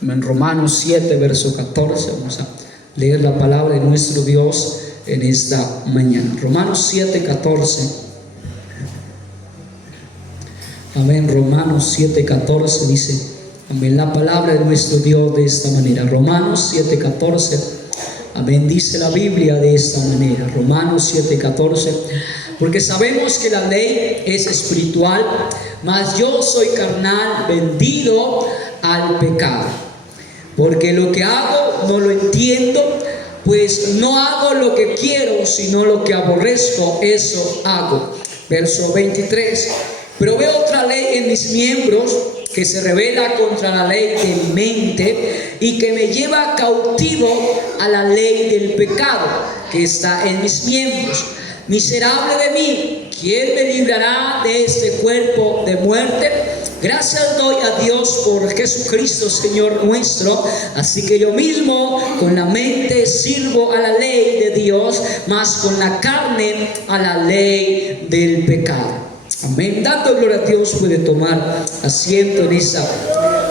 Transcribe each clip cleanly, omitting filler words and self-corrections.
En Romanos 7, verso 14, vamos a leer la palabra de nuestro Dios en esta mañana. Romanos 7, 14. Amén. Romanos 7, 14 dice, amén, la palabra de nuestro Dios de esta manera. Romanos 7, 14. Amén. Dice la Biblia de esta manera. Romanos 7, 14. Porque sabemos que la ley es espiritual, mas yo soy carnal, vendido al pecado. Porque lo que hago no lo entiendo, pues no hago lo que quiero, sino lo que aborrezco, eso hago. Verso 23. Pero veo otra ley en mis miembros que se rebela contra la ley de mi mente y que me lleva cautivo a la ley del pecado que está en mis miembros. Miserable de mí, ¿quién me librará de este cuerpo de muerte? Gracias doy a Dios por Jesucristo Señor nuestro. Así que yo mismo con la mente sirvo a la ley de Dios, mas con la carne a la ley del pecado. Amén. Dando gloria a Dios, puede tomar asiento en esta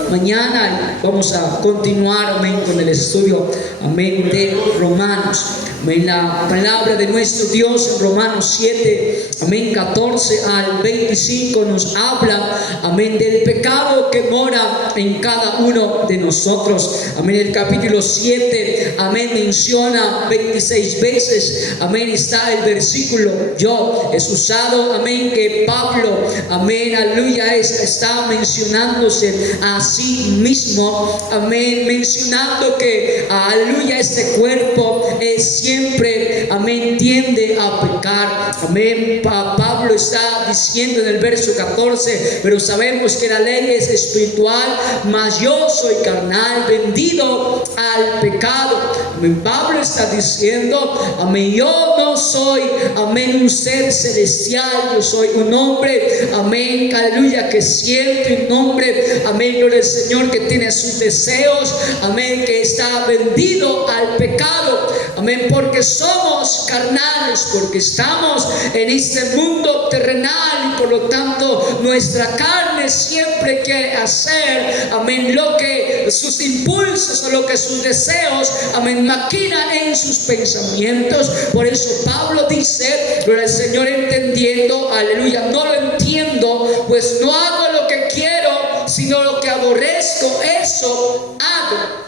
mañana. Vamos a continuar, amén, con el estudio, amén, de Romanos. Amén, la palabra de nuestro Dios en Romanos 7, amén, 14 al 25 nos habla, amén, del pecado que mora en cada uno de nosotros. Amén, el capítulo 7, amén, menciona 26 veces, amén, está el versículo yo. Es usado, amén, que Pablo, amén, aleluya, está mencionándose a sí mismo, amén, mencionando que, aleluya, este cuerpo es siempre, amén, tiende a pecar. Amén. Pablo está diciendo en el verso 14, pero sabemos que la ley es espiritual, mas yo soy carnal, vendido al pecado. Amén. Pablo está diciendo, amén, yo no soy, amén, un ser celestial, yo soy un hombre, amén, aleluya, que siente, un hombre, amén, gloria al Señor, que tiene sus deseos, amén, que está vendido al pecado, amén, porque somos carnales, porque estamos en este mundo terrenal y por lo tanto nuestra carne siempre quiere hacer, amén, lo que sus impulsos o lo que sus deseos, amén, maquinan en sus pensamientos. Por eso Pablo dice, gloria al Señor, entendiendo, aleluya, no lo entiendo, pues no hago lo que quiero, sino lo que aborrezco, eso hago.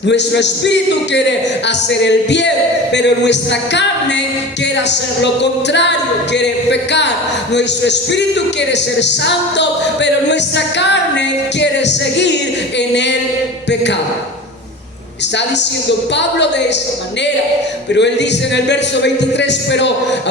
Nuestro espíritu quiere hacer el bien, pero nuestra carne quiere hacer lo contrario, quiere pecar. Nuestro espíritu quiere ser santo, pero nuestra carne quiere seguir en el pecado. Está diciendo Pablo de esa manera, pero él dice en el verso 23, pero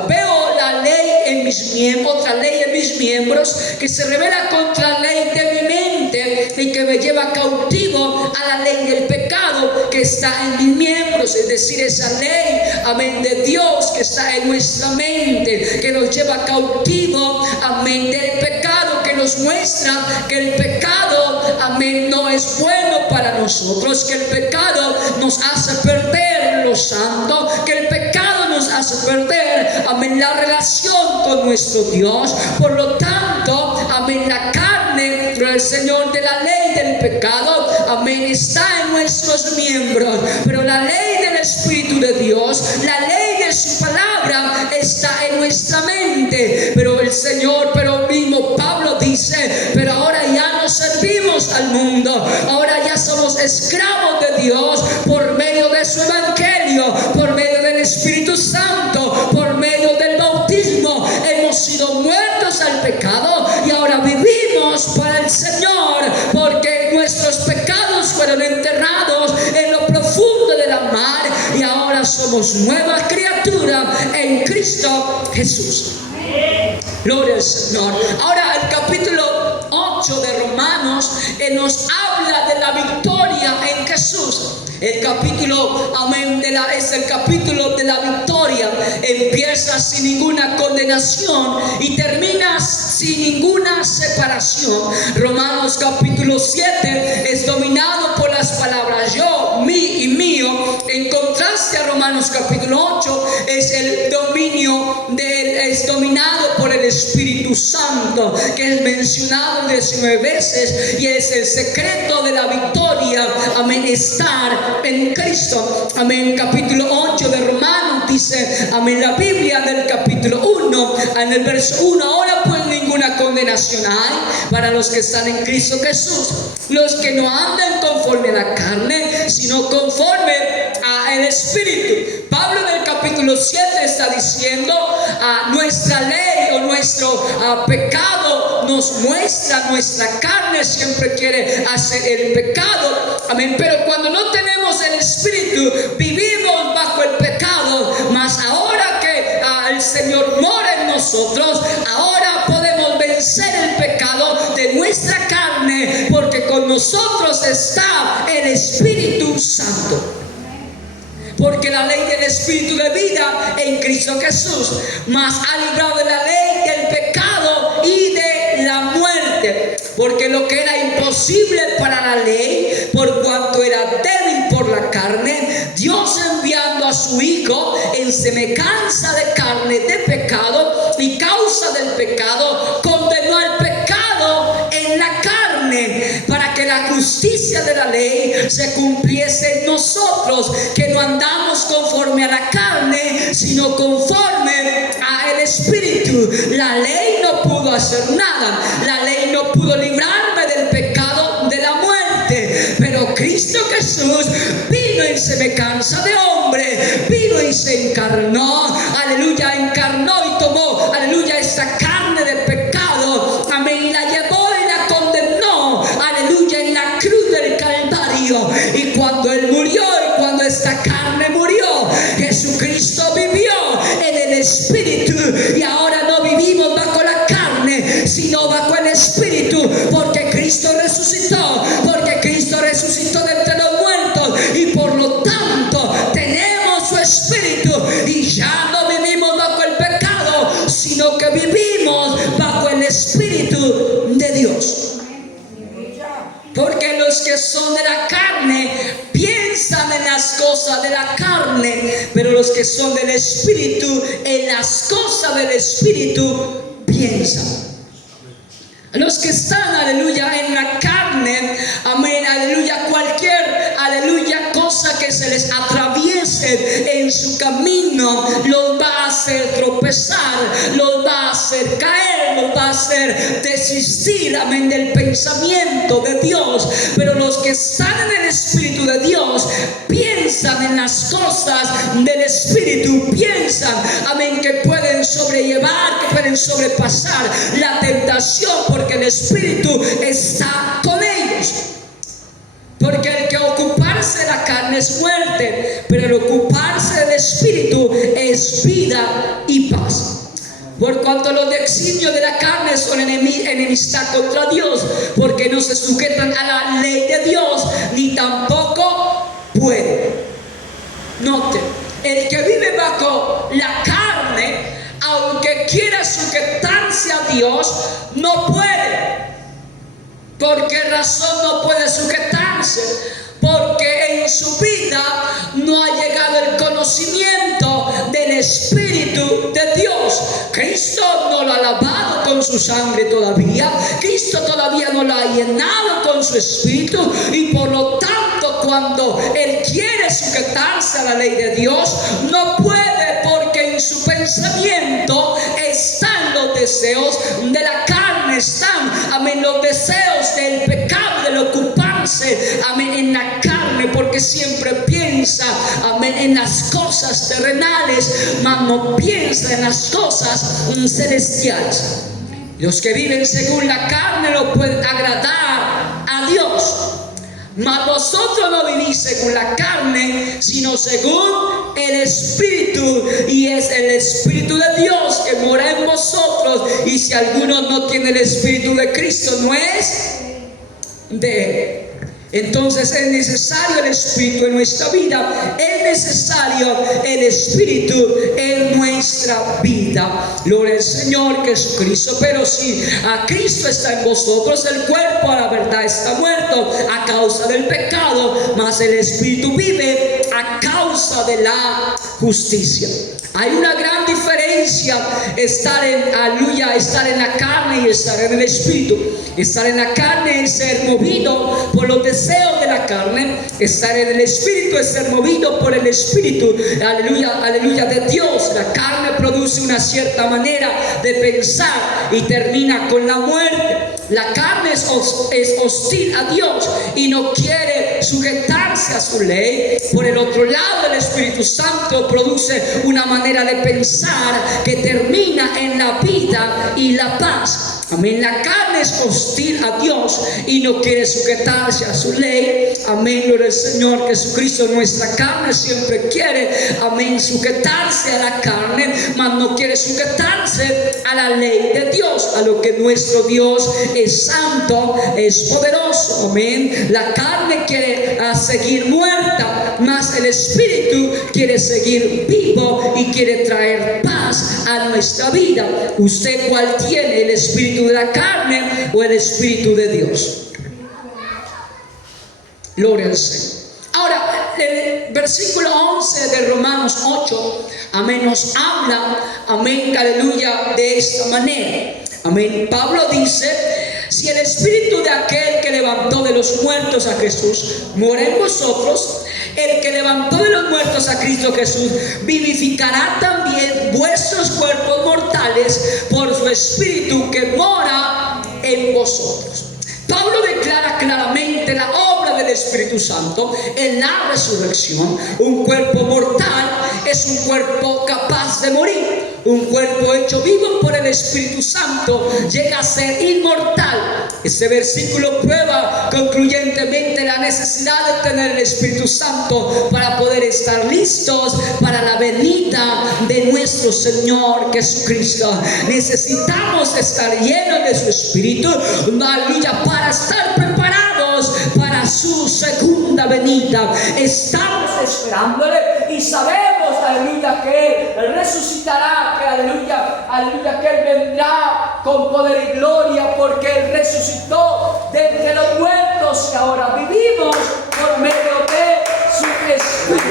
veo la ley en mis miembros, otra ley en mis miembros, que se revela contra la ley de mi mente y que me lleva cautivo a la ley del pecado que está en mis miembros. Es decir, esa ley, amén, de Dios que está en nuestra mente, que nos lleva cautivo, amén, del pecado, que nos muestra que el pecado, amén, no es bueno para nosotros, que el pecado nos hace perder lo santo, que el pecado nos hace perder, amén, la relación con nuestro Dios. Por lo tanto, amén, la carne, el Señor, de la ley del pecado, amén, está en nuestros miembros, pero la ley del Espíritu de Dios, la ley de su palabra está en nuestra mente. Pero el Señor, pero mismo Pablo dice, pero ahora ya no servimos al mundo, ahora ya somos esclavos de Dios por medio de su evangelio, por medio del Espíritu Santo, por medio del bautismo. Hemos sido muertos al pecado y ahora vivimos para el Señor, porque nuestros pecados fueron enterrados en lo profundo de la mar y ahora somos nueva criatura en Cristo Jesús. Gloria al Señor. Ahora el capítulo 8 de Romanos nos habla de la victoria en Jesús. El capítulo, amén, es el capítulo de la victoria. Empieza sin ninguna condenación y termina sin ninguna separación. Romanos capítulo 7 es dominado por las palabras yo, mí y mío. En contraste a Romanos capítulo 8 es el dominio es dominado por el Espíritu Santo, que es mencionado 19 veces y es el secreto de la victoria, amén, estar en Cristo. Amén. Capítulo 8 de Romanos dice, amén, la Biblia del capítulo 1, en el verso 1, ahora pues ninguna condenación hay para los que están en Cristo Jesús, los que no andan conforme a la carne, sino conforme al Espíritu. Pablo en el capítulo 7 está diciendo, nuestra ley o nuestro pecado nos muestra, nuestra carne siempre quiere hacer el pecado, amén, pero cuando no tenemos el Espíritu, vivimos bajo el pecado, mas ahora que el Señor mora en nosotros, ahora podemos vencer el pecado de nuestra carne, porque con nosotros está el Espíritu Santo. Porque la ley del Espíritu de vida en Cristo Jesús, mas ha librado de la ley del pecado y de la muerte. Porque lo que era imposible para la ley, por cuanto era débil por la carne, Dios enviando a su Hijo en semejanza de carne de pecado y causa del pecado, condenó al pecado en la carne, para que la justicia de la ley se cumpliese en nosotros, que no andamos conforme a la carne, sino conforme al Espíritu. La ley no pudo hacer nada, la ley no pudo librarme del pecado de la muerte, pero Cristo Jesús vino en semejanza de hombre, vino y se encarnó, aleluya, encarnó y tomó, aleluya, esta carne de pecado, amén, y la llevó y la condenó, aleluya, en la cruz del Calvario. Y cuando Él murió y cuando esta carne murió, Jesucristo vivió en el Espíritu, y ahora no vivimos bajo la carne, sino bajo el Espíritu, porque Cristo resucitó, de entre los muertos, y por lo tanto tenemos su Espíritu, y ya no vivimos bajo el pecado, sino que vivimos bajo el Espíritu de Dios. Porque los que son de la carne piensan en las cosas de la carne, pero los que son del Espíritu, en las cosas del Espíritu piensan. Los que están, aleluya, en la carne, amén, aleluya, cualquier, aleluya, cosa que se les atraviese en su camino, los va a hacer tropezar, los va a hacer caer, los va a hacer desistir, amén, del pensamiento de Dios. Pero los que están en el Espíritu de Dios piensan en las cosas del Espíritu, piensan, amén, que pueden sobrellevar, que pueden sobrepasar la tentación, porque el Espíritu está con ellos. Porque el que ocuparse de la carne es muerte, pero el ocuparse del Espíritu es vida y paz. Por cuanto los designios de la carne son enemistad contra Dios, porque no se sujetan a la ley de Dios, ni tampoco pueden. Note, el que vive bajo la carne, aunque quiera sujetarse a Dios, no puede. ¿Por qué razón no puede sujetarse? Porque en su vida no ha llegado el conocimiento del Espíritu de Dios. Cristo no lo ha lavado con su sangre todavía. Cristo todavía no lo ha llenado con su Espíritu. Y por lo tanto, cuando Él quiere sujetarse a la ley de Dios, no puede, porque en su pensamiento están los deseos de la carne, están, amén, los deseos del pecado, del ocuparse, amén, en la carne, porque siempre piensa, amén, en las cosas terrenales, mas no piensa en las cosas celestiales. Los que viven según la carne no pueden agradar a Dios. Mas vosotros no vivís según la carne, sino según el Espíritu, y es el Espíritu de Dios que mora en vosotros. Y si alguno no tiene el Espíritu de Cristo, no es de Él. Entonces es necesario el Espíritu en nuestra vida, es necesario el Espíritu en nuestra vida. Gloria al Señor Jesucristo. Pero si a Cristo está en vosotros, el cuerpo a la verdad está muerto a causa del pecado, mas el Espíritu vive a causa de la justicia. Hay una gran diferencia diferencia estar en la carne y estar en el espíritu. Estar en la carne es ser movido por los deseos de la carne. Estar en el espíritu es ser movido por el espíritu, aleluya, aleluya, de Dios. La carne produce una cierta manera de pensar y termina con la muerte. La carne es hostil a Dios y no quiere sujetarse a su ley. Por el otro lado, el Espíritu Santo produce una manera de pensar que termina en la vida y la paz. Amén. La carne es hostil a Dios y no quiere sujetarse a su ley. Amén. Gloria al Señor Jesucristo. Nuestra carne siempre quiere, amén, sujetarse a la carne, mas no quiere sujetarse a la ley de Dios, a lo que nuestro Dios es santo, es poderoso. Amén. La carne quiere seguir muerta, mas el Espíritu quiere seguir vivo y quiere traer paz a nuestra vida. ¿Usted cuál tiene? ¿El espíritu de la carne o el espíritu de Dios? Gloria al Señor. Ahora, el versículo 11 de Romanos 8, amén, nos habla, amén, aleluya, de esta manera. Amén. Pablo dice: si el espíritu de aquel que levantó de los muertos a Jesús mora en vosotros, el que levantó de los muertos a Cristo Jesús vivificará también vuestros cuerpos mortales por su espíritu que mora en vosotros. Pablo declara claramente la obra del Espíritu Santo en la resurrección. Un cuerpo mortal es un cuerpo capaz de morir. Un cuerpo hecho vivo por el Espíritu Santo llega a ser inmortal. Este versículo prueba concluyentemente la necesidad de tener el Espíritu Santo para poder estar listos para la venida de nuestro Señor Jesucristo. Necesitamos estar llenos de su Espíritu, aleluya, para estar preparados para su segunda venida. Estamos esperándole y sabemos, aleluya, que Él resucitará, que aleluya, aleluya, que Él vendrá con poder y gloria, porque Él resucitó de entre los muertos y ahora vivimos por medio de su Espíritu.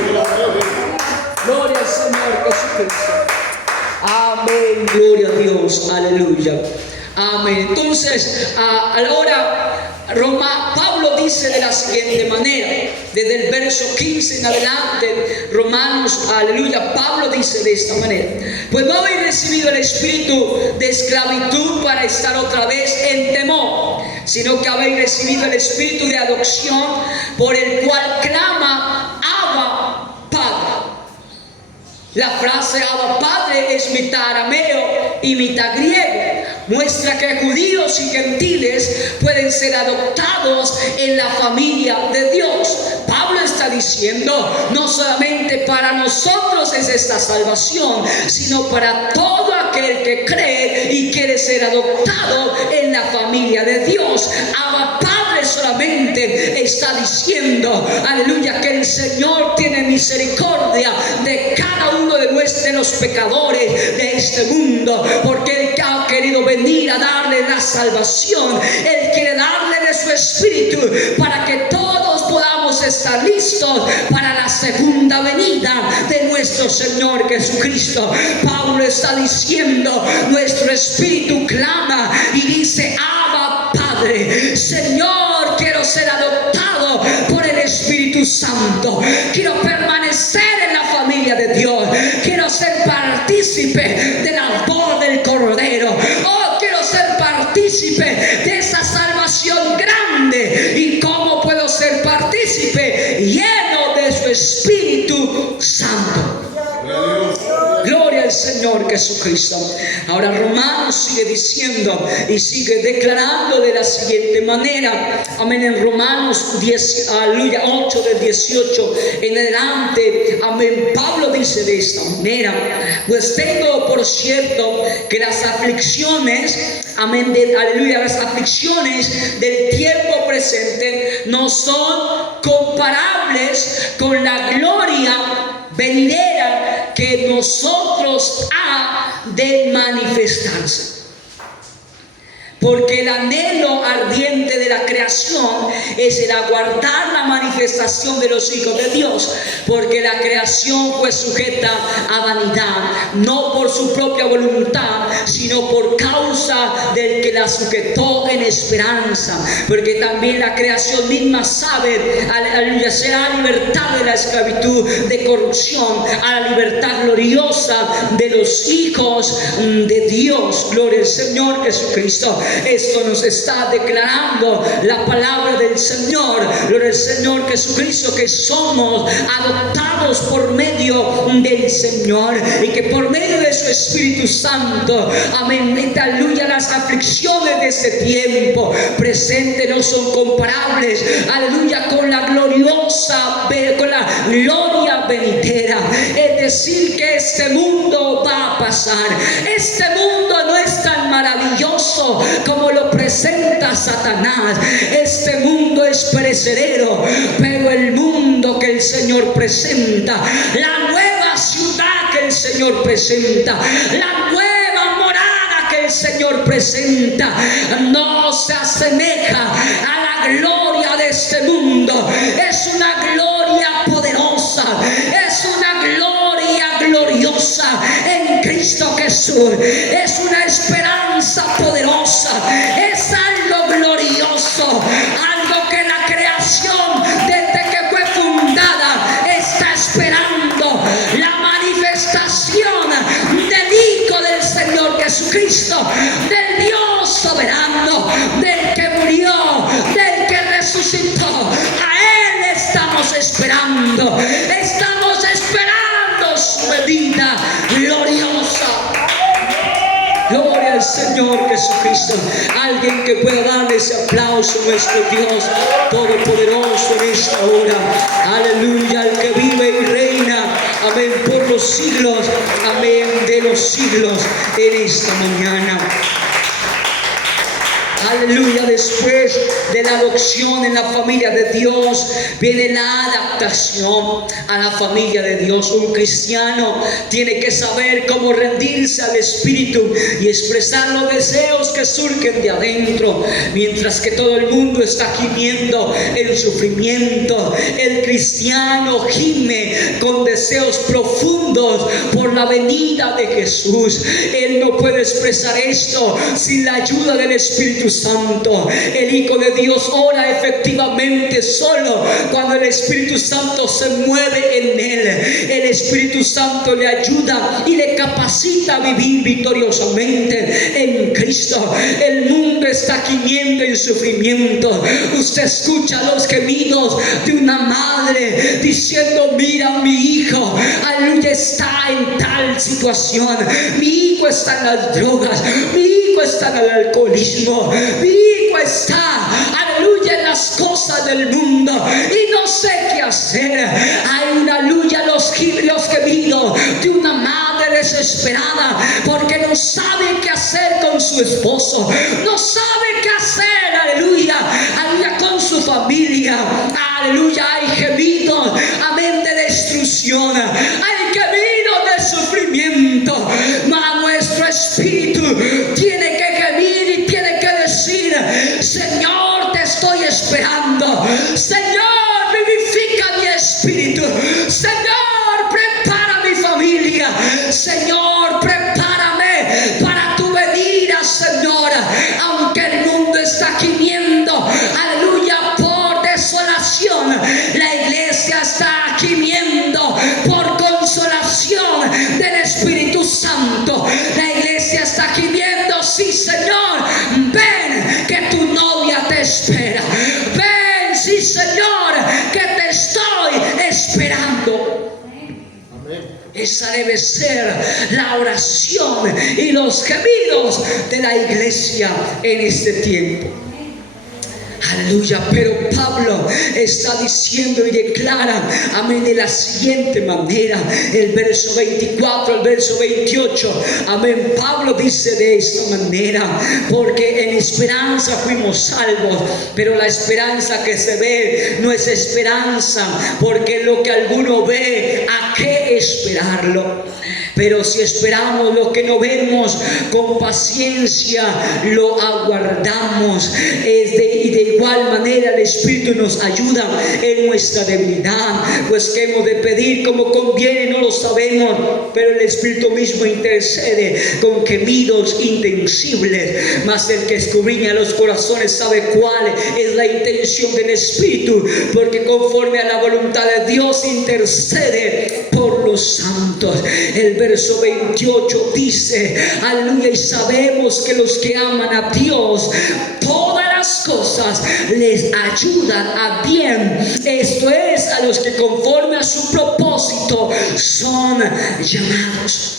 Gloria al Señor Jesucristo. Amén, gloria a Dios, aleluya. Amén. Entonces, ahora Pablo dice de la siguiente manera, desde el verso 15 en adelante, Romanos, aleluya, Pablo dice de esta manera: pues no habéis recibido el espíritu de esclavitud para estar otra vez en temor, sino que habéis recibido el espíritu de adopción, por el cual clama: Abba, Padre. La frase Abba Padre es mitad arameo y mitad griego. Muestra que judíos y gentiles pueden ser adoptados en la familia de Dios. Pablo está diciendo: no solamente para nosotros es esta salvación, sino para todo aquel que cree y quiere ser adoptado en la familia de Dios. Abba Padre solamente está diciendo, aleluya, que el Señor tiene misericordia de cada uno de los pecadores de este mundo, porque Él ha querido venir a darle la salvación. Él quiere darle de su espíritu para que todos podamos estar listos para la segunda venida de nuestro Señor Jesucristo. Pablo está diciendo: nuestro espíritu clama y dice: Abba Padre. Señor, quiero ser adoptado por el Espíritu Santo. Quiero permanecer en la familia de Dios. Quiero ser partícipe del amor del Cordero. Oh, quiero ser partícipe de esa salvación grande. ¿Y cómo puedo ser partícipe? Lleno de su Espíritu Santo. Gloria al Señor Jesucristo. Ahora Romanos sigue diciendo y sigue declarando de la siguiente manera. Amén. En Romanos 10, aleluya, 8 del 18 en adelante. Amén. Pablo dice de esta manera: pues tengo por cierto que las aflicciones, amén, aleluya, las aflicciones del tiempo presente no son comparables con la gloria venidera que nosotros ha de manifestarse. Porque el anhelo ardiente de la creación es el aguardar la manifestación manifestación de los hijos de Dios, porque la creación fue sujeta a vanidad, no por su propia voluntad, sino por causa del que la sujetó en esperanza, porque también la creación misma sabe, aleluya, será libertad de la esclavitud de corrupción a la libertad gloriosa de los hijos de Dios. Gloria al Señor Jesucristo. Esto nos está declarando la palabra del Señor. Gloria al Señor Jesucristo, que somos adoptados por medio del Señor y que por medio de su Espíritu Santo, amén, aleluya, las aflicciones de este tiempo presente no son comparables, aleluya, con la gloriosa, con la gloria venidera. Es decir, que este mundo va a pasar. Este mundo no es tan maravilloso como lo presenta Satanás. Este mundo es perecedero, pero el mundo que el Señor presenta, la nueva ciudad que el Señor presenta, la nueva morada que el Señor presenta, no se asemeja a la gloria de este mundo. Es una gloria poderosa, es una gloria gloriosa en Cristo Jesús, es una esperanza poderosa, es algo glorioso, algo que la creación desde que fue fundada está esperando, la manifestación del Hijo del Señor Jesucristo, del Dios soberano, del que murió, del que resucitó. A Él estamos esperando, estamos esperando su venida gloriosa. Gloria al Señor Jesucristo. Alguien que pueda darle ese aplauso a nuestro Dios todopoderoso en esta hora. Aleluya, al que vive y reina, amén, por los siglos, amén, de los siglos, en esta mañana. Aleluya. Después de la adopción en la familia de Dios viene la adaptación a la familia de Dios. Un cristiano tiene que saber cómo rendirse al Espíritu y expresar los deseos que surgen de adentro. Mientras que todo el mundo está gimiendo en sufrimiento, el cristiano gime con deseos profundos por la venida de Jesús. Él no puede expresar esto sin la ayuda del Espíritu Santo. El Hijo de Dios ora efectivamente solo cuando el Espíritu Santo se mueve en él. El Espíritu Santo le ayuda y le capacita a vivir victoriosamente en Cristo. El mundo está gimiendo en sufrimiento. Usted escucha los gemidos de una madre diciendo: mira, mi hijo, aleluya, está en tal situación, mi hijo está en las drogas, mi hijo está en el alcoholismo, mi hijo está, aleluya, en las cosas del mundo y no sé qué hacer. Hay una aleluya, los gemidos de una madre desesperada porque no sabe qué hacer con su esposo, no sabe qué hacer, aleluya, aleluya, con su familia. Aleluya, hay gemidos, amén, de destrucción, hay gemidos de sufrimiento, mas nuestro espíritu tiene que gemir y tiene que decir: Señor, te estoy esperando. Señor, vivifica mi espíritu. Señor, prepara mi familia. Señor, prepárame para tu venida, Señor. Aunque el mundo está gimiendo, aleluya, por desolación, la iglesia está gimiendo por consolación del Espíritu Santo. La iglesia está gimiendo: sí, Señor, ven que tu novia te espera. Ven, sí, Señor, que te estoy esperando. Esa debe ser la oración y los gemidos de la iglesia en este tiempo. Aleluya. Pero Pablo está diciendo y declara, amén, de la siguiente manera, el verso 24, el verso 28, amén. Pablo dice de esta manera: porque en esperanza fuimos salvos, pero la esperanza que se ve no es esperanza, porque lo que alguno ve, ¿a qué esperarlo? Pero si esperamos lo que no vemos, con paciencia lo aguardamos. Y de igual manera el Espíritu nos ayuda en nuestra debilidad, pues que hemos de pedir como conviene no lo sabemos, pero el Espíritu mismo intercede con gemidos indecibles. Mas el que escudriña los corazones sabe cuál es la intención del Espíritu, porque conforme a la voluntad de Dios intercede por los santos. El verso 28 dice, aleluya, y sabemos que los que aman a Dios, todas las cosas les ayudan a bien. Esto es, a los que conforme a su propósito son llamados.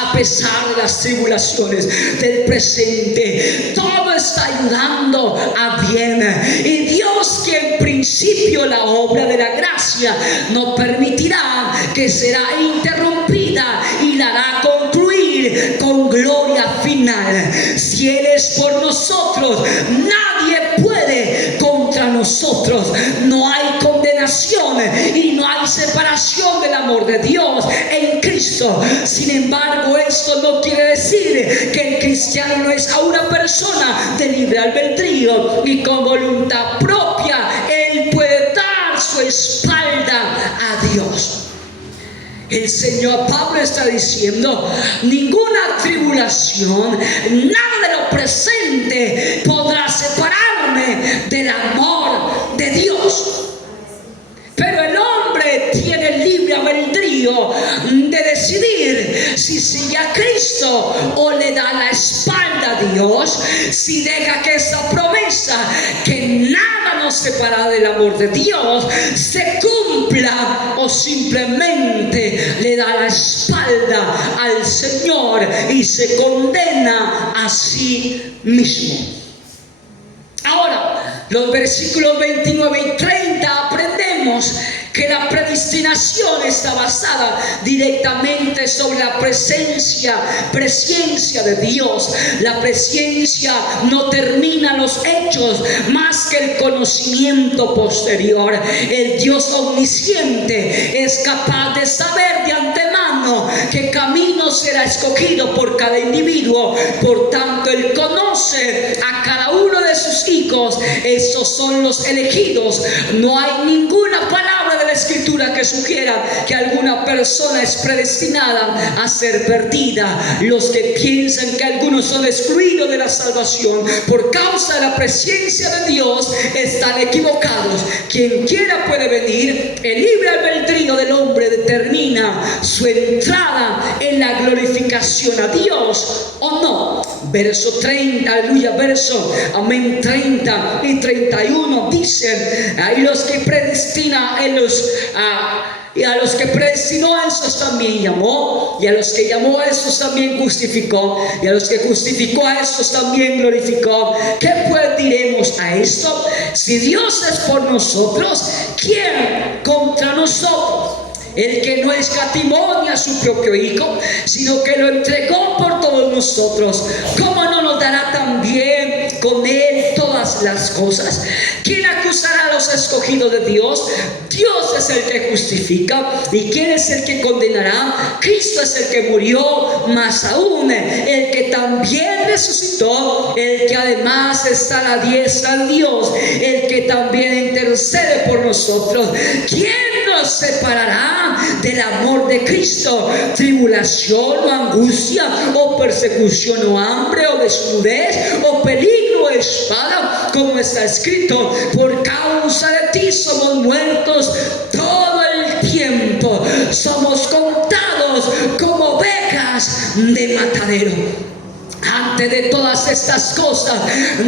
A pesar de las tribulaciones del presente, todo está ayudando a bien. Y Dios, que en principio la obra de la gracia no permitirá que será interrumpida y la hará concluir con gloria final. Si Él es por nosotros, nadie puede contra nosotros. No hay condenación y no hay separación del amor de Dios en Cristo. Sin embargo, esto no quiere decir que el cristiano no es a una persona de libre albedrío y con voluntad propia. Él puede dar su espalda a Dios. El Señor Pablo está diciendo, ninguna tribulación, nada de lo presente podrá separarme del amor de Dios. Pero el hombre tiene el libre albedrío de decidir si sigue a Cristo o le da la espalda a Dios, si deja que esa promesa, que nada nos separa del amor de Dios, se cumpla, o simplemente le da la espalda al Señor y se condena a sí mismo. Ahora, los versículos 29 y 30 aprendemos que la predestinación está basada directamente sobre la presciencia de Dios. La presciencia no termina los hechos más que el conocimiento posterior. El Dios omnisciente es capaz de saber de antemano qué camino será escogido por cada individuo. Por tanto, Él conoce a cada uno de sus hijos. Esos son los elegidos. No hay ninguna palabra de la Escritura que sugiera que alguna persona es predestinada a ser perdida. Los que piensan que algunos son excluidos de la salvación por causa de la presencia de Dios están equivocados. Quien quiera puede venir. El libre albedrío del hombre determina su entrada en la glorificación a Dios o no. Verso 30, aleluya, verso, amén, 30 y 31 dicen, y los que predestina, y a los que predestinó a esos también llamó, y a los que llamó a esos también justificó, y a los que justificó a esos también glorificó. ¿Qué pues diremos a esto? Si Dios es por nosotros, ¿quién contra nosotros? El que no escatimó ni a su propio Hijo, sino que lo entregó por todos nosotros, ¿cómo no nos dará también con Él todas las cosas? ¿Quién acusará a los escogidos de Dios? Dios es el que justifica. ¿Y quién es el que condenará? Cristo es el que murió, más aún el que también resucitó, el que además está a la diestra de Dios, el que también intercede por nosotros. ¿Quién nos separará del amor de Cristo? ¿Tribulación o angustia o persecución o hambre o desnudez o peligro o espada? Como está escrito, por causa de ti somos muertos todo el tiempo, somos contados como ovejas de matadero. Antes de todas estas cosas,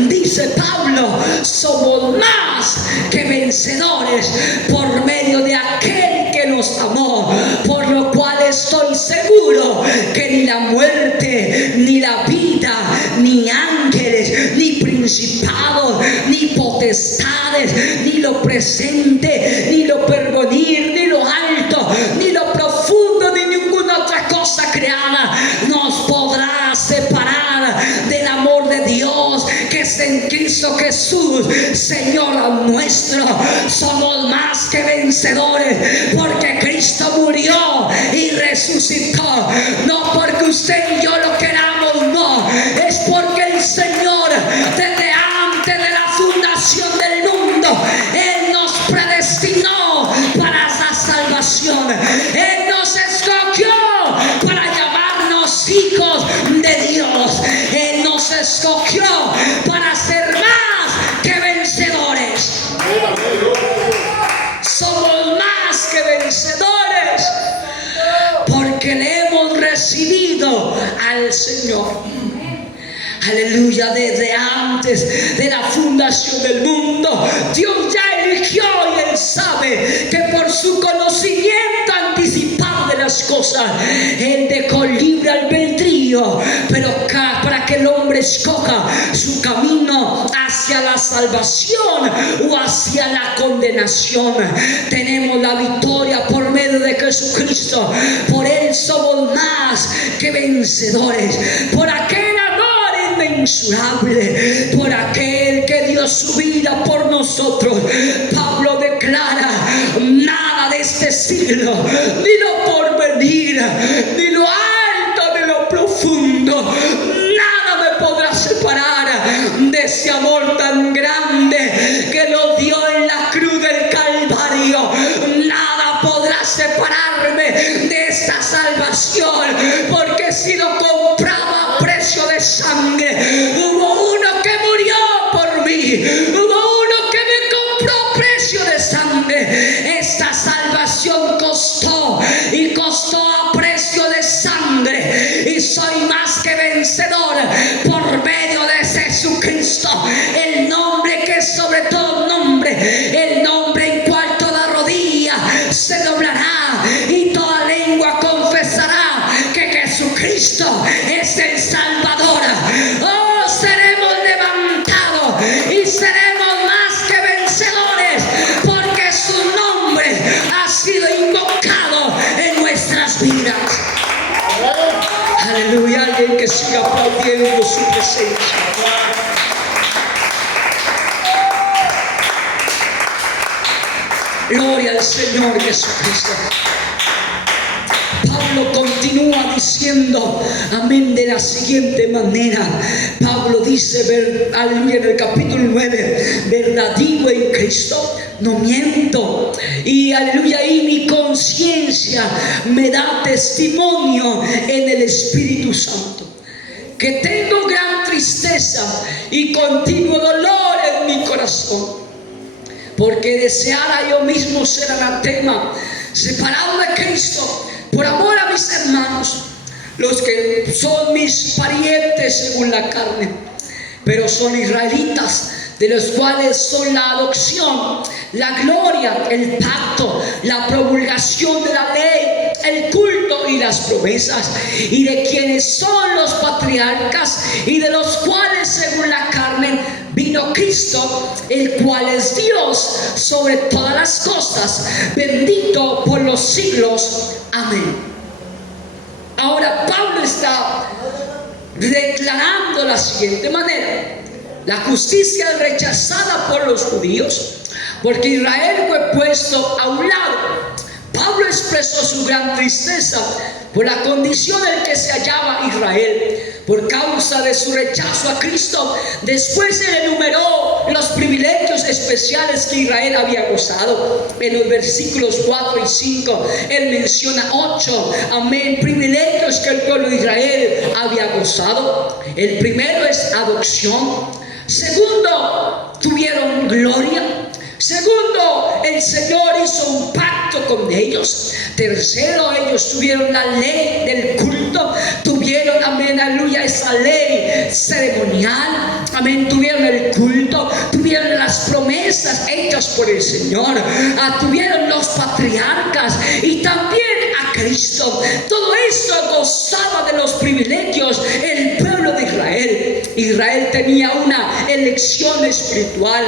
dice Pablo, somos más que vencedores por medio de aquel que nos amó, por lo cual estoy seguro que ni la muerte, ni la vida, ni ángeles, ni principados, ni potestades, ni lo presente, ni lo porvenir, ni lo alto, ni lo profundo, ni ninguna otra cosa creada nos podrá separar del amor de Dios que es en Cristo Jesús, Señor nuestro. somos más que vencedores, porque Cristo murió y resucitó. No porque usted y yo lo queramos, no, es porque el Señor, desde antes de la fundación del mundo, Él nos predestinó para esa salvación. Él nos escogió para llamarnos hijos de Dios. Él nos escogió para ser más que vencedores. Somos más que vencedores porque le hemos recibido al Señor. Aleluya, desde antes de la fundación del mundo, Dios ya eligió y Él sabe que por su conocimiento anticipado de las cosas, Él dejó libre albedrío, pero para que el hombre escoja su camino hacia la salvación o hacia la condenación. Tenemos la victoria por medio de Jesucristo. Por Él somos más que vencedores. Por aquel amor inmensurable, por aquel que dio su vida por nosotros. Pablo declara: nada de este siglo, ni lo porvenir, ni lo alto, ni lo profundo, nada me podrá separar de ese amor tan grande que lo dio en la cruz del Calvario. Nada podrá separarme de esta salvación, porque he sido comprado a precio de sangre. Hubo uno que murió por mí, hubo uno que me compró a precio de sangre. Esta salvación costó y costó a precio de sangre, y soy más que vencedor por medio de Jesucristo, el nombre que es sobre todo nombre, el nombre en cual toda rodilla se doblará y toda lengua confesará que Jesucristo es el Salvador. Oh, seremos levantados y seremos más que vencedores, porque su nombre ha sido invocado en nuestras vidas. Aleluya, alguien que siga aplaudiendo su presencia. Gloria al Señor Jesucristo. Pablo continúa diciendo, amén, de la siguiente manera. Pablo dice, aleluya, en el capítulo 9: verdad digo en Cristo, no miento. Y aleluya, y mi conciencia me da testimonio en el Espíritu Santo, que tengo gran tristeza y continuo dolor en mi corazón, porque deseara yo mismo ser anatema, separado de Cristo, por amor a mis hermanos, los que son mis parientes según la carne, pero son israelitas, de los cuales son la adopción, la gloria, el pacto, la promulgación de la ley, el culto y las promesas, y de quienes son los patriarcas, y de los cuales según la carne vino Cristo, el cual es Dios sobre todas las cosas, bendito por los siglos. Amén. Ahora Pablo está declarando la siguiente manera: la justicia es rechazada por los judíos, porque Israel fue puesto a un lado. Pablo expresó su gran tristeza por la condición en que se hallaba Israel por causa de su rechazo a Cristo. Después se enumeró los privilegios especiales que Israel había gozado. En los versículos 4 y 5 él menciona 8, amén, privilegios que el pueblo de Israel había gozado. El primero es adopción. Segundo, tuvieron gloria. Segundo, el Señor hizo un pacto con ellos. Tercero, ellos tuvieron la ley del culto. Tuvieron, amén, aleluya, esa ley ceremonial. Amén, tuvieron el culto. Tuvieron las promesas hechas por el Señor. Tuvieron los patriarcas y también a Cristo. Todo esto gozaba de los privilegios el pueblo de Israel. Israel tenía una elección espiritual.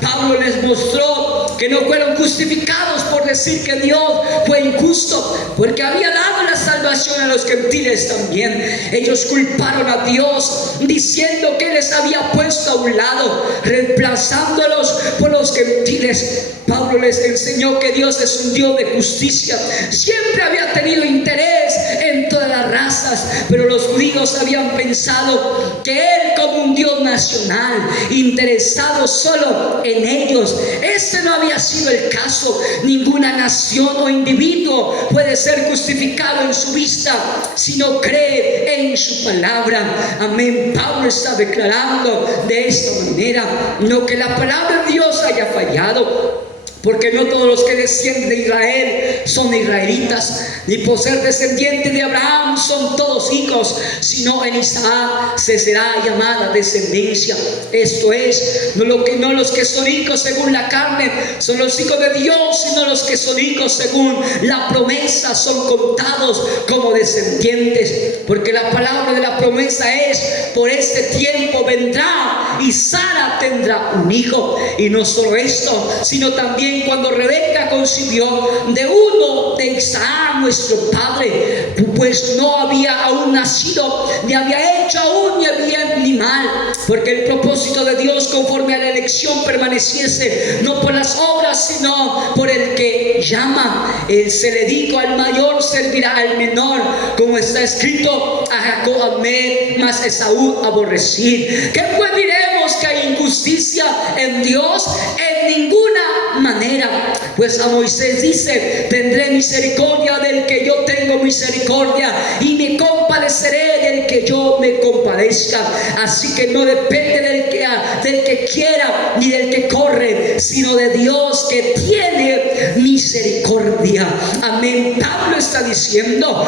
Pablo les mostró que no fueron justificados por decir que Dios fue injusto, porque había dado la salvación a los gentiles también. Ellos culparon a Dios diciendo que Él les había puesto a un lado, reemplazándolos por los gentiles. Pablo les enseñó que Dios es un Dios de justicia. Siempre había tenido interés en todas las razas, pero los judíos habían pensado que Él, como un Dios nacional, interesado solo en ellos. Este no había sido el caso. Ninguna nación o individuo puede ser justificado en su vista si no cree en su palabra. Amén. Pablo está declarando de esta manera, no que la palabra de Dios haya fallado, porque no todos los que descienden de Israel son israelitas, ni por ser descendientes de Abraham son todos hijos, sino en Isaac se será llamada descendencia. Esto es, no los que son hijos según la carne son los hijos de Dios, sino los que son hijos según la promesa son contados como descendientes. Porque la palabra de la promesa es: por este tiempo vendrá y Sara tendrá un hijo. Y no solo esto, sino también cuando Rebeca concibió de uno de Isaac nuestro padre, pues no había aún nacido, ni había hecho aún ni bien ni mal, porque el propósito de Dios conforme a la elección permaneciese no por las obras, sino por el que llama. Se le dijo: al mayor servirá al menor, como está escrito: a Jacob amé, mas Esaú aborrecí. ¿Qué pues diremos? ¿Que hay injusticia en Dios? En ninguna manera. Pues a Moisés dice: tendré misericordia del que yo tengo misericordia, y me compadeceré del que yo me compadezca. Así que no depende del que quiera ni del que corre, sino de Dios que tiene misericordia. Amén. Pablo está diciendo: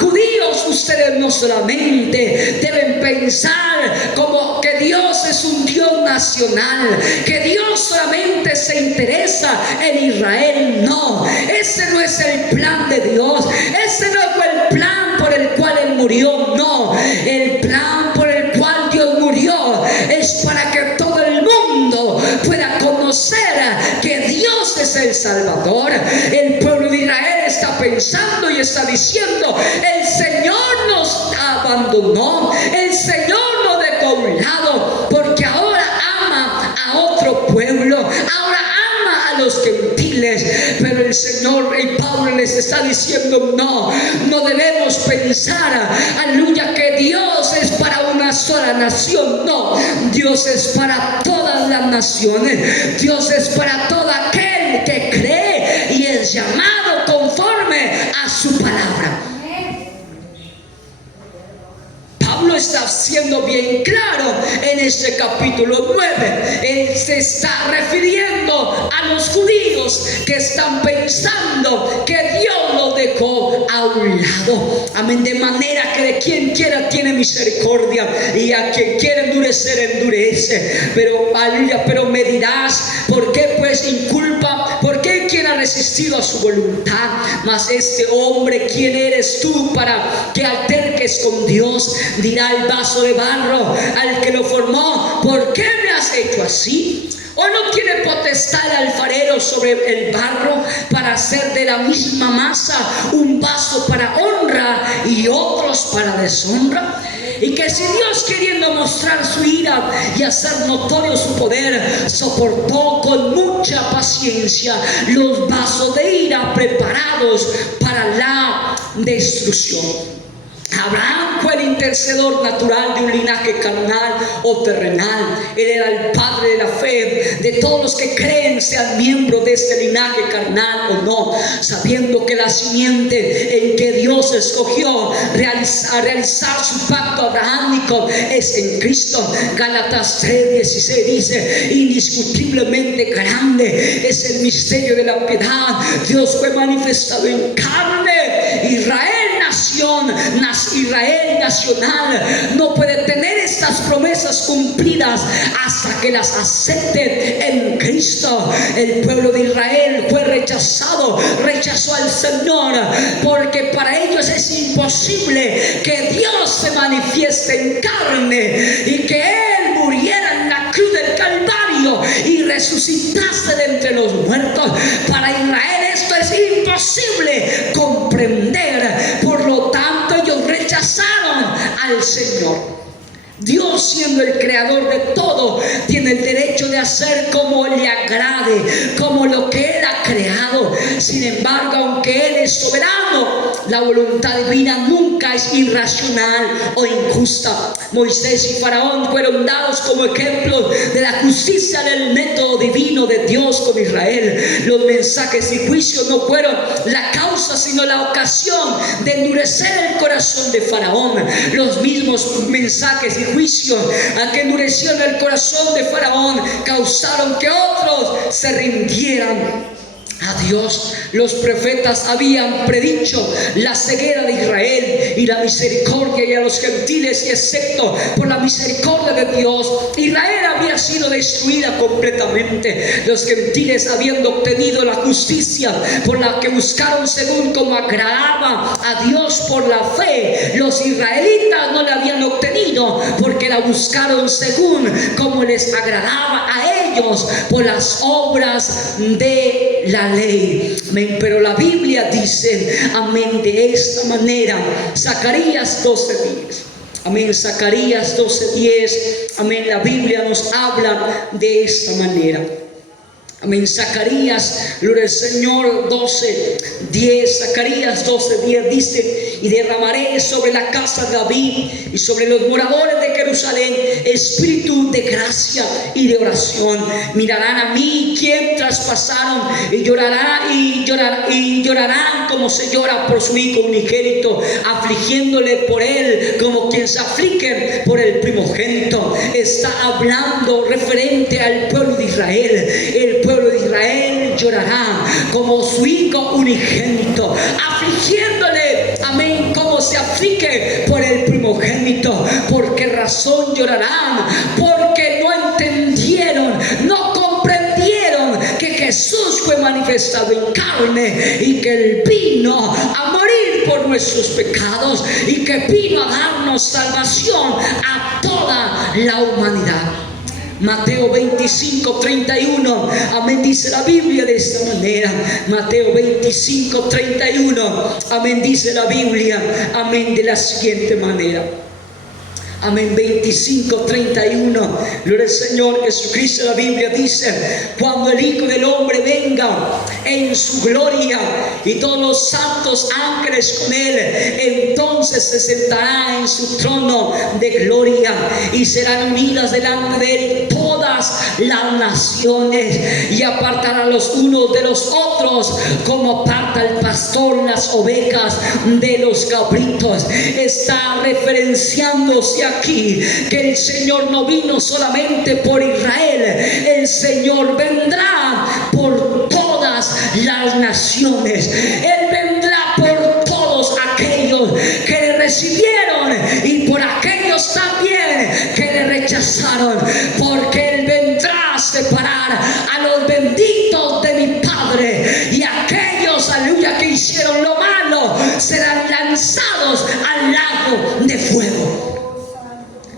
judíos, ustedes no solamente deben pensar como que Dios es un Dios nacional, que Dios solamente se interesa en Israel. No, ese no es el plan de Dios. Ese no fue el plan por el cual Él murió. No, el plan por el cual Dios murió es para que todo el mundo pueda conocer que Dios es el Salvador. El pueblo de Israel está pensando y está diciendo: el Señor nos abandonó, el Señor nos dejó a un lado, porque ahora ama a otro pueblo, ahora ama a los gentiles. Pero el Señor, y Pablo les está diciendo: no debemos pensar, aleluya, que Dios es para una sola nación. No, Dios es para todas las naciones. Dios es para todo aquel que cree y es llamado conforme a su palabra. Pablo está siendo bien claro en este capítulo 9. Él se está refiriendo a los judíos que están pensando que Dios los dejó a un lado. Amén. De manera que de quien quiera tiene misericordia, y a quien quiera endurecer, endurece. Pero aleluya, pero me dirás: ¿por qué pues inculpa? ¿Por qué quien ha resistido a su voluntad? Mas este hombre, ¿quién eres tú para que alterques con Dios? Dirá el vaso de barro al que lo formó: ¿por qué me has hecho así? ¿O no tiene potestad el alfarero sobre el barro para hacer de la misma masa un vaso para honra y otros para deshonra? Y que si Dios, queriendo mostrar su ira y hacer notorio su poder, soportó con mucha paciencia los vasos de ira preparados para la destrucción. Abraham fue el intercedor natural de un linaje carnal o terrenal. Él era el padre de la fe de todos los que creen, sean miembros de este linaje carnal o no, sabiendo que la simiente en que Dios escogió a realizar su pacto abrahámico es en Cristo. Gálatas 3:16 dice: indiscutiblemente grande es el misterio de la piedad. Dios fue manifestado en carne. Israel nacional no puede tener estas promesas cumplidas hasta que las acepte en Cristo. El pueblo de Israel fue rechazó al Señor, porque para ellos es imposible que Dios se manifieste en carne y que Él muriera en la cruz del Calvario y resucitase de entre los muertos. Para Israel esto es imposible comprender. Por lo tanto, ellos rechazaron al Señor. Dios, siendo el creador de todo, tiene el derecho de hacer como le agrade, como lo que Él ha creado. Sin embargo, aunque Él es soberano, la voluntad divina nunca es irracional o injusta. Moisés y Faraón fueron dados como ejemplos de la justicia del método divino de Dios con Israel. Los mensajes y juicios no fueron la causa, sino la ocasión de endurecer el corazón de Faraón. Los mismos mensajes y juicios a que endurecieron el corazón de Faraón causaron que otros se rindieran a Dios. Los profetas habían predicho la ceguera de Israel y la misericordia y a los gentiles, y excepto por la misericordia de Dios, Israel había sido destruida completamente. Los gentiles, habiendo obtenido la justicia por la que buscaron según como agradaba a Dios por la fe, los israelitas no la habían obtenido porque la buscaron según como les agradaba a ellos por las obras de la ley. Amén. Pero la Biblia dice, amén, de esta manera, Zacarías 12:10. Amén, Zacarías 12:10. Amén, la Biblia nos habla de esta manera. Amén, Zacarías, gloria al Señor, 12:10. Zacarías 12:10 dice: y derramaré sobre la casa de David y sobre los moradores de Jerusalén espíritu de gracia y de oración. Mirarán a mí quien traspasaron y llorarán como se llora por su hijo unigénito, afligiéndole por él como quien se aflige por el primogénito. Está hablando referente al pueblo de Israel. El pueblo de Israel llorará como su hijo unigénito, afligiéndole, amén, como se aflige por el primogénito. ¿Por qué razón llorarán? Porque no entendieron, no comprendieron que Jesús fue manifestado en carne y que Él vino a morir por nuestros pecados y que vino a darnos salvación a toda la humanidad. Mateo 25:31, amén, dice la Biblia de esta manera. Mateo 25:31, amén, dice la Biblia, amén, de la siguiente manera. Amén, 25:31, gloria al Señor Jesucristo. La Biblia dice: cuando el Hijo del Hombre venga en su gloria y todos los santos ángeles con Él, entonces se sentará en su trono de gloria y serán unidas delante de Él todas las naciones, y apartará los unos de los otros como aparta el pastor las ovejas de los cabritos. Está referenciándose aquí que el Señor no vino solamente por Israel, el Señor vendrá por todas las naciones. Él vendrá por todos aquellos que le recibieron y por aquellos también que le rechazaron, porque Él vendrá a separar a los benditos de mi Padre, y aquellos, aleluya, que hicieron lo malo serán lanzados al lago de fuego.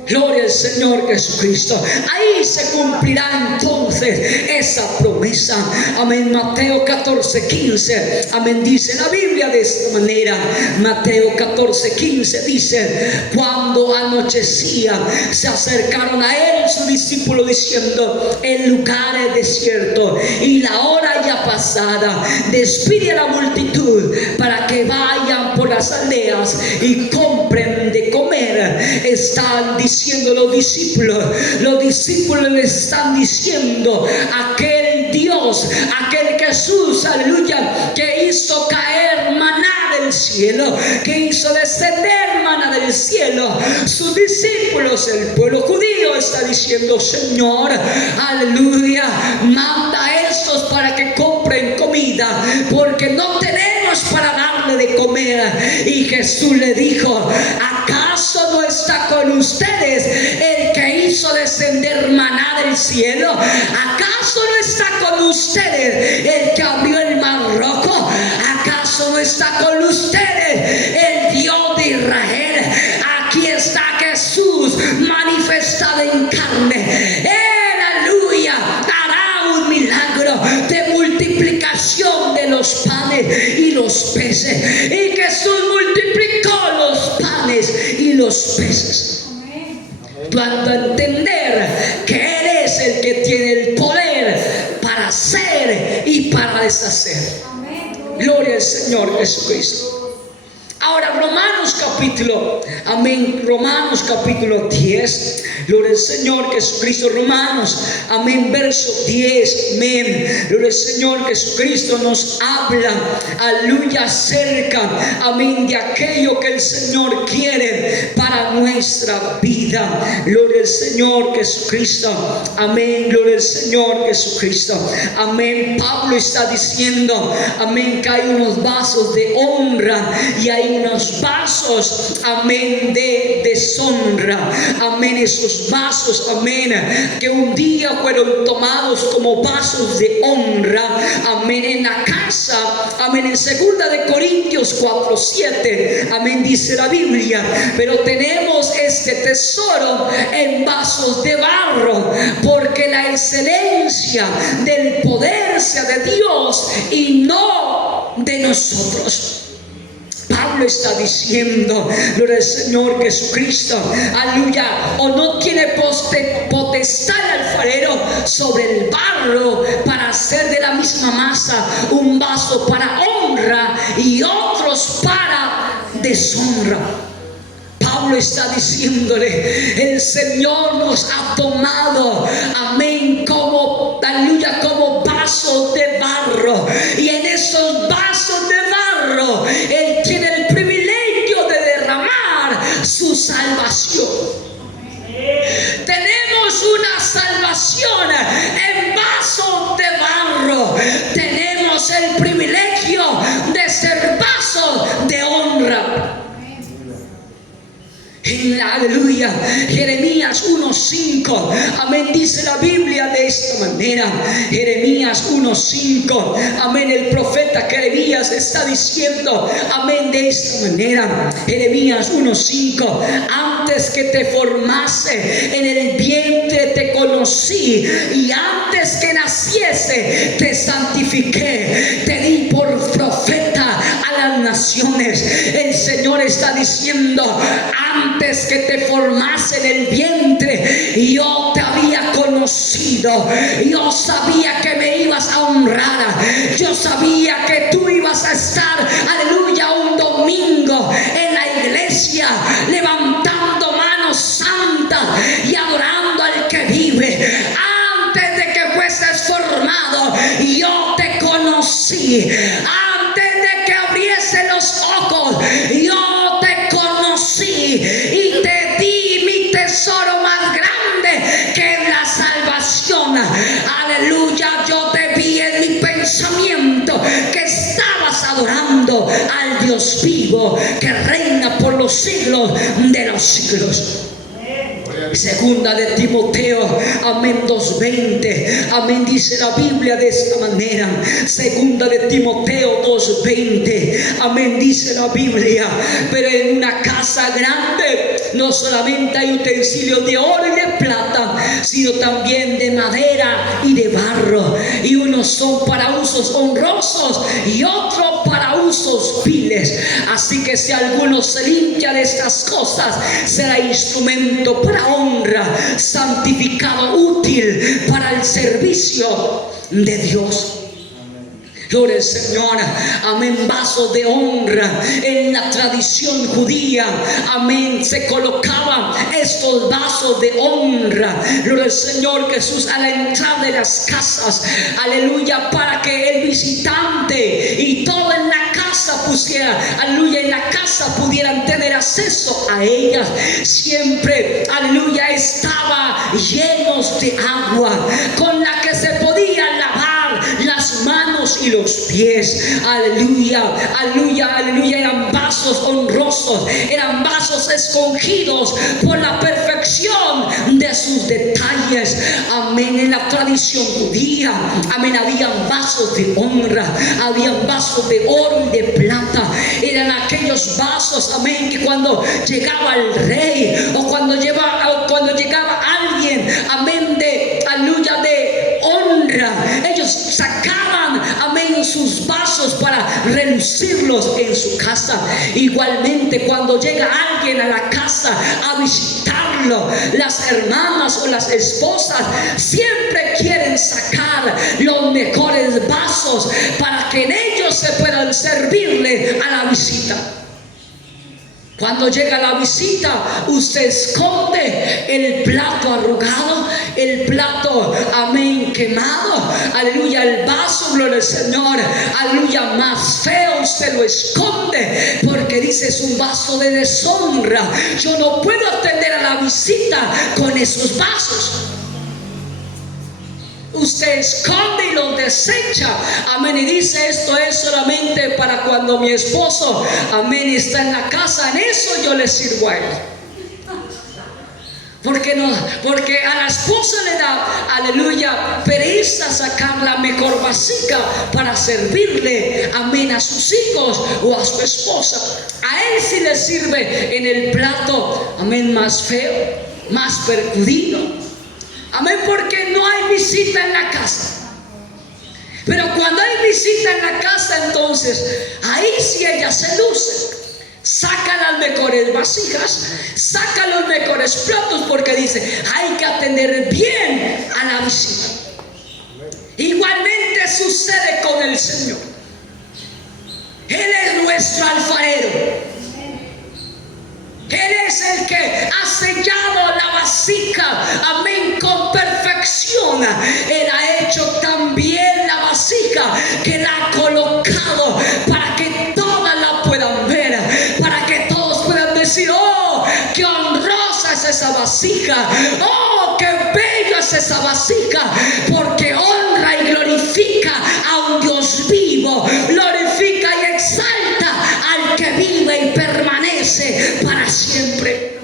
Gloria al Señor Jesucristo. Ahí se cumplirá entonces esa promesa. Amén. Mateo 14:15. Amén. Dice la Biblia de esta manera. Mateo 14:15 dice: cuando anochecía, se acercaron a Él sus discípulos diciendo: el lugar es desierto y la hora ya pasada. Despide a la multitud para que vayan por las aldeas y compren de comer. Están diciendo los discípulos le están diciendo: aquel Dios, aquel Jesús, aleluya, que hizo caer maná del cielo, que hizo descender maná del cielo. Sus discípulos, el pueblo judío, está diciendo: Señor, aleluya, manda a estos para que compren comida, porque no tenemos para darle de comer. Y Jesús le dijo: ¿acaso no está con ustedes el que hizo descender maná del cielo? ¿Acaso no está con ustedes el que abrió el mar rojo? ¿Acaso no está con ustedes el Dios de Israel? Aquí está Jesús manifestado en carne. Él, aleluya, hará un milagro de multiplicación de los panes y los peces. Y Jesús multiplicó los panes y los peces. dando a entender que Él es el que tiene el poder para hacer y para deshacer. Gloria al Señor Jesucristo. Ahora Romanos capítulo 10, gloria al Señor Jesucristo. Romanos, amén, verso 10, amén, gloria al Señor Jesucristo, nos habla, aleluya, acerca, amén, de aquello que el Señor quiere para nuestra vida. Gloria al Señor Jesucristo, amén, gloria al Señor Jesucristo, amén. Pablo está diciendo, amén, que hay unos vasos de honra y hay unos vasos, amén, de deshonra, amén. Esos vasos, amén, que un día fueron tomados como vasos de honra, amén, en la casa, amén, en 2 de Corintios 4:7, amén, dice la Biblia, pero tenemos este tesoro en vasos de barro, porque la excelencia del poder sea de Dios y no de nosotros. Pablo está diciendo, gloria al Señor Jesucristo, aleluya, o no tiene potestad el alfarero sobre el barro para hacer de la misma masa un vaso para honra y otros para deshonra. Pablo está diciéndole, el Señor nos ha tomado, amén, como, aleluya, como vasos de barro, y en esos vasos de barro Él tiene el privilegio de derramar su salvación. Tenemos una salvación en vasos de barro. Tenemos el privilegio de ser vasos de honra. Aleluya. Jeremías 1:5, amén, dice la Biblia de esta manera. Jeremías 1:5, amén, el profeta Jeremías está diciendo, amén, de esta manera. Jeremías 1:5, antes que te formase en el vientre te conocí, y antes que naciese te santifiqué, te di por profeta a las naciones. El Señor está diciendo, antes que te formase en el vientre, yo te había conocido. Yo sabía que me ibas a honrar. Yo sabía que tú ibas a estar, aleluya, un domingo en la iglesia levantando manos santas y adorando al que vive. Antes de que fueses formado, yo te conocí. Antes de que abriese los ojos, yo te conocí y te di mi tesoro más grande, que es la salvación. Aleluya, yo te vi en mi pensamiento que estabas adorando al Dios vivo que reina por los siglos de los siglos. Segunda de Timoteo, amén, 2:20, amén, dice la Biblia de esta manera. Segunda de Timoteo 2:20, amén, dice la Biblia, pero en una casa grande no solamente hay utensilios de oro y de plata, sino también de madera y de barro, y unos son para usos honrosos y otros para usos viles. Así que si alguno se limpia de estas cosas, será instrumento para honra, santificado, útil para el servicio de Dios. Gloria al Señor, amén, vasos de honra. En la tradición judía, amén, se colocaban estos vasos de honra, gloria al Señor Jesús, a la entrada de las casas, aleluya, para que el visitante y todo en la casa pusiera, aleluya, en la casa pudieran tener acceso a ellas. Siempre, aleluya, estaba llenos de agua con la que se podía lavar las manos y los pies. Aleluya, aleluya, aleluya. Eran vasos honrosos, eran vasos escogidos por la perfección de sus detalles. Amén. En la tradición judía, amén, habían vasos de honra, habían vasos de oro y de plata. Eran aquellos vasos, amén, que cuando llegaba el rey o cuando llegaba alguien, amén, de aleluya, de honra, ellos sacaban, amén, también sus vasos para relucirlos en su casa. Igualmente, cuando llega alguien a la casa a visitarlo, las hermanas o las esposas siempre quieren sacar los mejores vasos para que en ellos se puedan servirle a la visita. Cuando llega la visita, usted esconde el plato arrugado, el plato, amén, quemado, aleluya, el vaso, gloria al Señor, aleluya, más feo, usted lo esconde, porque dice, es un vaso de deshonra. Yo no puedo atender a la visita con esos vasos. Usted esconde y los desecha, amén, y dice, esto es solamente para cuando mi esposo, amén, está en la casa, en eso yo le sirvo a él. Porque a la esposa le da, aleluya, pereza sacar la mejor vasija para servirle, amén, a sus hijos o a su esposa. A él sí le sirve en el plato, amén, más feo, más percudido. Amén, porque no hay visita en la casa. Pero cuando hay visita en la casa, entonces ahí sí ella se luce. Saca las mejores vasijas, saca los mejores platos, porque dice, hay que atender bien a la visita. Igualmente sucede con el Señor. Él es nuestro alfarero. Él es el que ha sellado la vasija, amén, con perfección. Él ha hecho también la vasija, que la ha colocado para que todas la puedan ver, para que todos puedan decir, oh, qué honrosa es esa vasija, oh, qué bella es esa vasija, porque honra y glorifica a un Dios vivo, glorifica y exalta al que vive y permanece para siempre.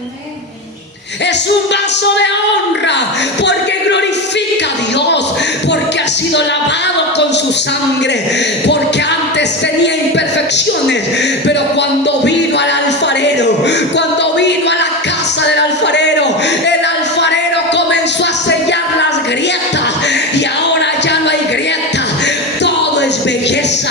Es un vaso de honra porque glorifica a Dios, porque ha sido lavado con su sangre, porque antes tenía imperfecciones, pero cuando vino al alfarero, cuando vino a la casa del alfarero, el alfarero comenzó a sellar las grietas y ahora ya no hay grietas. Todo es belleza,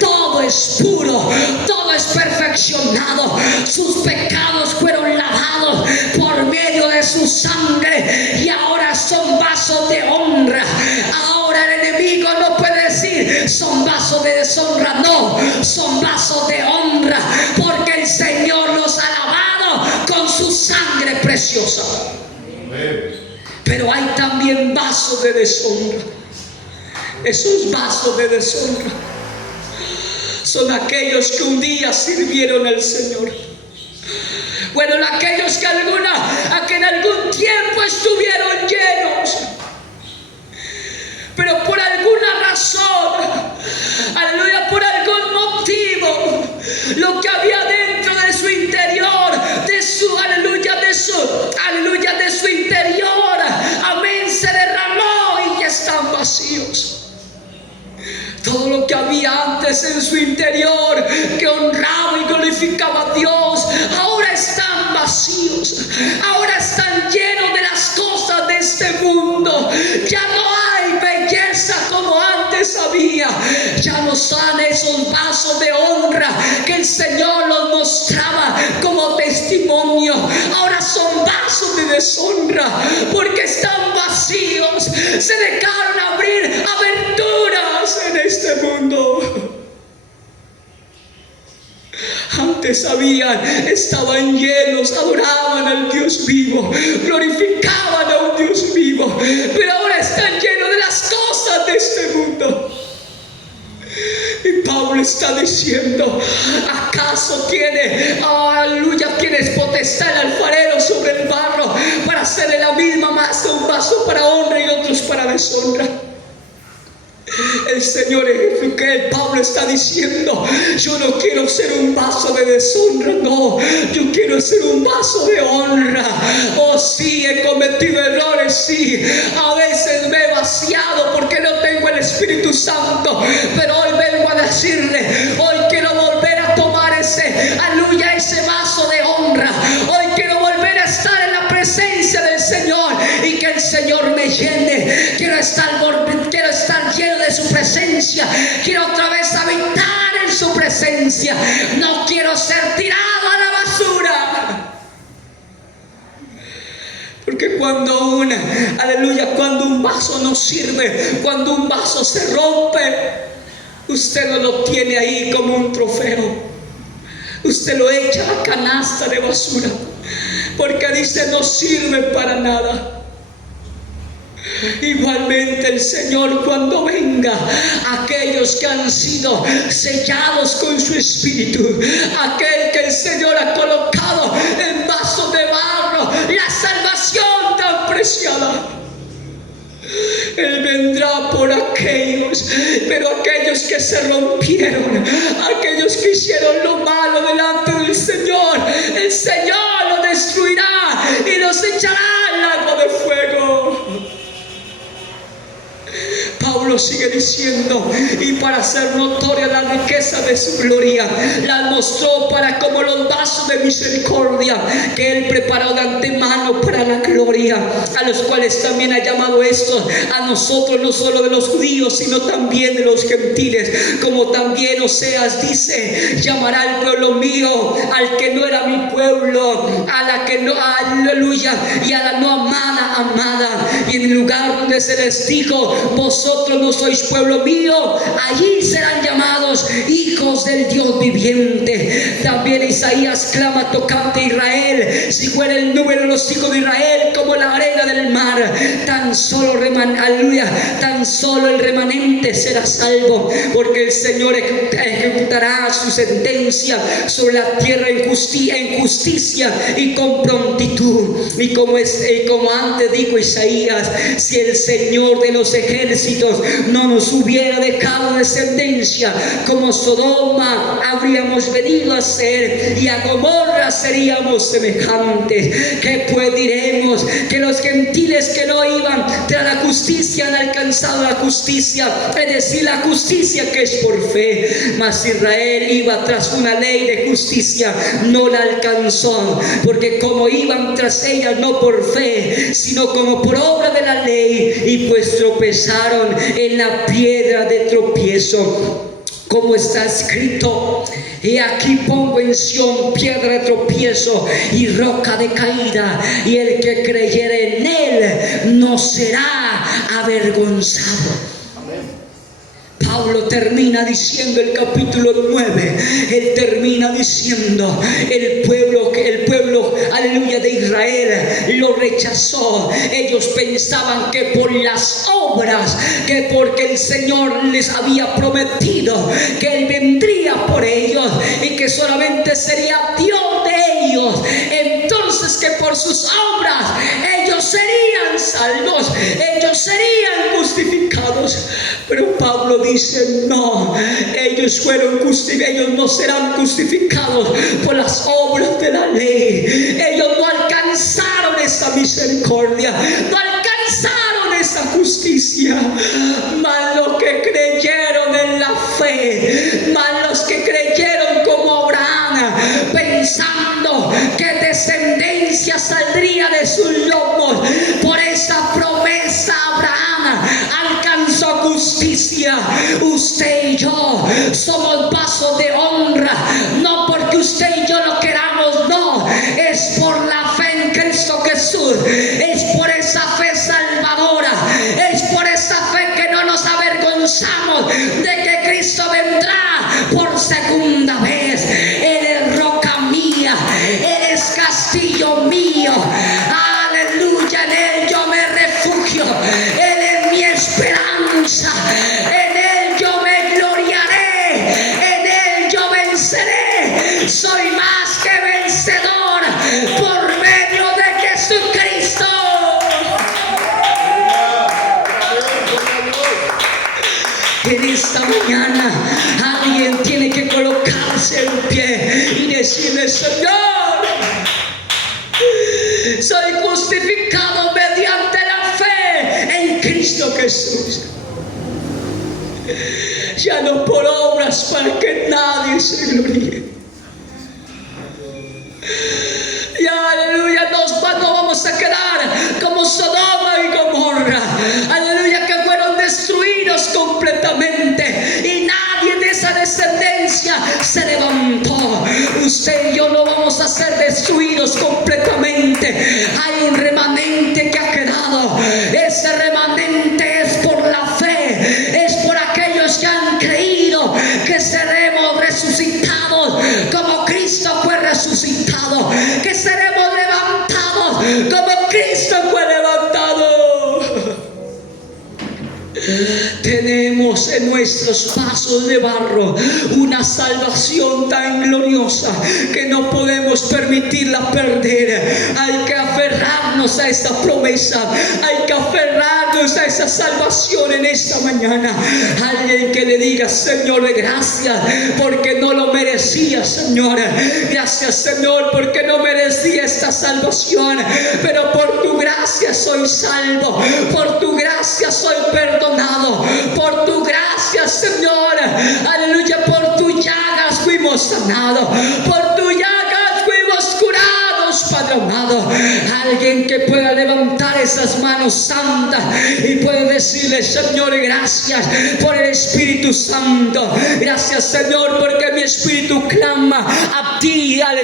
todo es puro, todo es perfeccionado. Sus pecados fueron lavados por medio de su sangre y ahora son vasos de honra. Ahora el enemigo no puede decir son vasos de deshonra, no, son vasos de honra, porque el Señor los ha lavado con su sangre preciosa. Pero hay también vasos de deshonra. Esos vasos de deshonra son aquellos que un día sirvieron al Señor. Bueno, aquellos que en algún tiempo estuvieron llenos, pero por alguna razón, aleluya, por algún motivo, lo que había dentro de su interior, de su interior, amén, se derramó y ya están vacíos. Todo lo que había antes en su interior, que honraba y glorificaba a Dios, ahora están vacíos, ahora están llenos de las cosas de este mundo. Ya no hay belleza como antes había. Ya no son esos vasos de honra que el Señor los mostraba como testimonio. Ahora son vasos de deshonra porque están vacíos. Se dejaron abrir aberturas en este mundo. Antes estaban llenos, adoraban al Dios vivo, glorificaban a un Dios vivo, pero ahora están llenos de las cosas de este mundo. Y Pablo está diciendo, ¿acaso tiene, aleluya, tienes potestad el alfarero sobre el barro para hacerle la misma masa, un vaso para honra y otros para deshonra? El Señor Jesucristo, Pablo está diciendo, yo no quiero ser un vaso de deshonra, no, yo quiero ser un vaso de honra. Oh sí, he cometido errores, sí, a veces me he vaciado porque no tengo el Espíritu Santo, pero hoy vengo a decirle, hoy quiero volver a tomar ese vaso de honra. Hoy quiero volver a estar en la presencia del Señor y que el Señor me llene. Quiero estar lleno de su presencia. Quiero otra descendencia. No quiero ser tirado a la basura. Porque cuando cuando un vaso no sirve, cuando un vaso se rompe, usted no lo tiene ahí como un trofeo. Usted lo echa a la canasta de basura, porque dice no sirve para nada. Igualmente el Señor, cuando venga, aquellos que han sido sellados con su Espíritu, aquel que el Señor ha colocado en vasos de barro, la salvación tan preciada, Él vendrá por aquellos, pero aquellos que se rompieron, aquellos que hicieron lo malo delante del Señor, el Señor los destruirá y los echará al lago de fuego. Pablo sigue diciendo: y para hacer notoria la riqueza de su gloria, la mostró para como los vasos de misericordia que Él preparó de antemano para la gloria, a los cuales también ha llamado estos a nosotros, no solo de los judíos, sino también de los gentiles, como también Oseas dice: llamará al pueblo mío al que no era mi pueblo, a la que no, aleluya, y a la no amada, y en el lugar donde se les dijo: vosotros no sois pueblo mío, allí serán llamados hijos del Dios viviente. También Isaías clama tocante a Israel: si fuera el número de los hijos de Israel como la arena del mar, tan solo el remanente será salvo, porque el Señor ejecutará su sentencia sobre la tierra en justicia y con prontitud. Y como antes dijo Isaías: si el Señor de los ejércitos no nos hubiera dejado descendencia, como Sodoma habríamos venido a ser, y a Gomorra seríamos semejantes. ¿Qué pues diremos? Que los gentiles que no iban tras la justicia han alcanzado la justicia, es decir, la justicia que es por fe. Mas Israel iba tras una ley de justicia, no la alcanzó, porque como iban tras ella no por fe, sino como por obra de la ley, y pues tropezaron en la piedra de tropiezo. Como está escrito: y aquí pongo en Sión piedra de tropiezo y roca de caída, y el que creyere en él no será avergonzado. Pablo termina diciendo el capítulo 9, él termina diciendo: el pueblo, aleluya, de Israel lo rechazó. Ellos pensaban que por las obras, que porque el Señor les había prometido que Él vendría por ellos y que solamente sería Dios de ellos, entonces que por sus obras ellos serían salvos, ellos serían justificados. Pero Pablo dice: no, ellos no serán justificados por las obras de la ley. Ellos no alcanzaron esa misericordia, no alcanzaron esa justicia. Mas los que creyeron en la fe, mas los que creyeron como Abraham, pensando que descendencia saldría de sus lomos, por esa promesa Abraham alcanzó justicia. Usted y yo somos vasos de honra, no porque usted y yo lo queramos, no, es por la fe en Cristo Jesús, es por esa fe salvadora, es por esa fe que no nos avergonzamos de que Cristo vendrá por segunda vez. Él es roca mía, Él es castillo mío, aleluya, en Él yo me refugio, Él es mi esperanza, en Él yo me gloriaré, en Él yo venceré. Soy más que vencedor por medio de Jesucristo. En esta mañana alguien tiene que colocarse en pie y decirle: Señor, soy justificado mediante la fe en Cristo Jesús, ya no por obras, para que nadie se gloríe. Y aleluya, no vamos a quedar como Sodoma y Gomorra, aleluya, que fueron destruidos completamente y nadie de esa descendencia se levantó como Cristo fue levantado. Tenemos en nuestros vasos de barro una salvación tan gloriosa que no podemos permitirla perder. Hay que aferrarnos a esta promesa, hay que aferrarnos a esa salvación en esta mañana. Alguien que le diga: Señor, gracias porque no lo merecía, Señor. Gracias, Señor, porque no merecía esta salvación, pero por tu gracia soy salvo, por tu gracia soy perdonado, por tu gracia, Señor, aleluya, por tus llagas fuimos sanados, por tus llagas fuimos curados, Padre amado. Alguien que pueda levantar esas manos santas y puede decirle: Señor, gracias por el Espíritu Santo, gracias, Señor, porque mi espíritu clama a ti, aleluya.